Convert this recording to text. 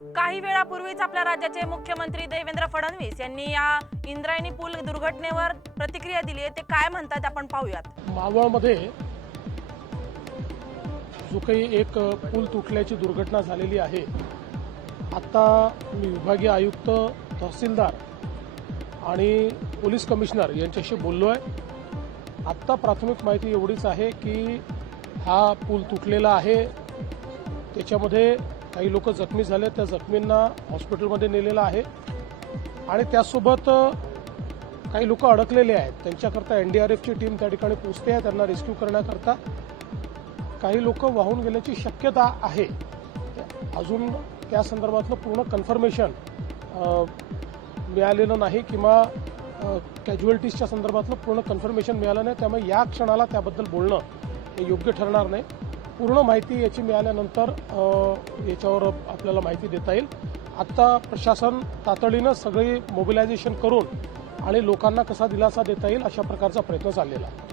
काही वेळापूर्वीच आपल्या राज्याचे मुख्यमंत्री देवेंद्र फडणवीस यांनी या इंद्रायणी पूल दुर्घटनेवर प्रतिक्रिया दिली आहे. ते काय म्हणतात आपण पाहूयात. मावळमध्ये जो काही एक पूल तुटल्याची दुर्घटना झालेली आहे आता मी विभागीय आयुक्त तहसीलदार आणि पोलीस कमिशनर यांच्याशी बोललो आहे आत्ता प्राथमिक माहिती एवढीच आहे की हा पूल तुटलेला आहे. त्याच्यामध्ये काही लोक जखमी झाले त्या जखमींना हॉस्पिटलमध्ये नेलेलं आहे. आणि त्यासोबत काही लोक अडकलेले आहेत. त्यांच्याकरता एनडीआरएफची टीम त्या ठिकाणी पोचते आहे त्यांना रेस्क्यू करण्याकरता. काही लोक वाहून गेल्याची शक्यता आहे. अजून त्या संदर्भातलं पूर्ण कन्फर्मेशन मिळालेलं नाही किंवा कॅज्युअल्टीजच्या संदर्भातलं पूर्ण कन्फर्मेशन मिळालं नाही. त्यामुळे या क्षणाला त्याबद्दल बोलणं हे योग्य ठरणार नाही. पूर्ण माहिती याची मिळाल्यानंतर याच्यावर आपल्याला माहिती देता येईल. आत्ता प्रशासन तातडीनं सगळी मोबिलायझेशन करून आणि लोकांना कसा दिलासा देता येईल अशा प्रकारचा प्रयत्न चाललेला आहे.